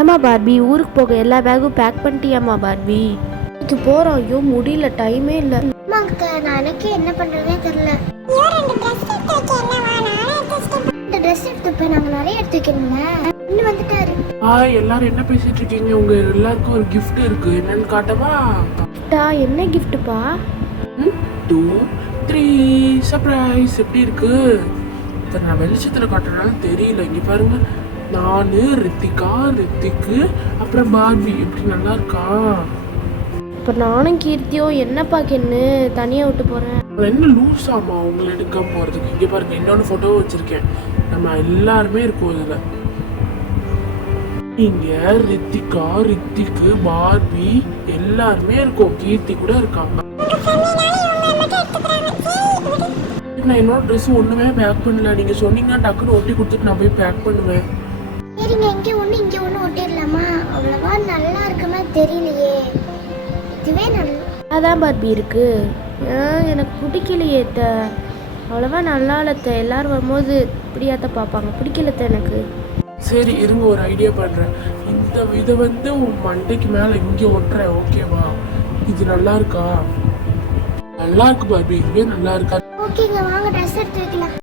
ஏம்மா பார்பி ஊருக்கு போக எல்லா பேக்கும் பேக் பண்ணிட்டியாம்மா பார்பி? இது போகிறோம் ஐயோ முடியல டைமே இல்லை. எனக்கு என்ன பண்றதுனே தெரியல. இந்த ட்ரெஸ் எடுத்து போய் நாங்க நிறைய எடுத்து வைக்கணுங்க இன்னும் வந்துட்டாரு. எல்லாரும் என்ன பேசிட்டு இருக்கீங்க? உங்க எல்லாருக்கும் ஒரு gift இருக்கு. என்னன்னு காட்டவா? டா என்ன கிஃப்ட்டுப்பா டூ த்ரீ சர்ப்ரைஸ் எப்படி இருக்கு? இதை நான் வெளிச்சத்துல காட்டுறதுனால தெரியல. இங்க பாருங்க. நானு ரித்திகா ரித்திக்கு அப்புறம் பார்பி எப்படி நல்லா இருக்கா? இப்போ நானும் கீர்த்தியும் என்னப்பா கென்னு? தனியாக விட்டு போகிறேன் என்ன லூஸ் ஆமா உங்களை எடுக்க போறதுக்கு? இங்க பாருங்க இன்னொன்று ஃபோட்டோ வச்சிருக்கேன். நம்ம எல்லாருமே இருக்கோம் இதுல. இங்க ரித்திகா ரித்திக்கு பார்பி எல்லாருமே இருக்கோம். கீர்த்தி கூட இருக்காங்க. நான் என்னோட ட்ரெஸ் ஒண்ணுமே பேக் பண்ணல. நீங்க சொன்னீங்கன்னா டக்குன்னு ஒட்டி கொடுத்துட்டு நான் போய் பேக் பண்ணுவேன். சரிங்க இங்க ஒண்ணு ஒட்டிடலாமா? அவ்வளவா நல்லா இருக்க மாதிரி தெரியலையே. இதுவே நல்லா அதான் பார்பி இருக்கு. எனக்கு பிடிக்கலையே த அவ்வளோவா நல்லா இல்லத்த எல்லாரும் வரும்போது இப்படியாத்த பார்ப்பாங்க. பிடிக்கலத்த எனக்கு. சரி இருங்க ஒரு ஐடியா பண்றேன். இந்த இதை வந்து உன் மண்டைக்கு மேல இங்க ஒட்டுறேன். ஓகேவா இது நல்லா இருக்கா? நல்லா இருக்கு பார்பி இதுவே நல்லா இருக்கா? ஓகேங்க வாங்க ட்ரெஸ் எடுத்து வைக்கலாம்.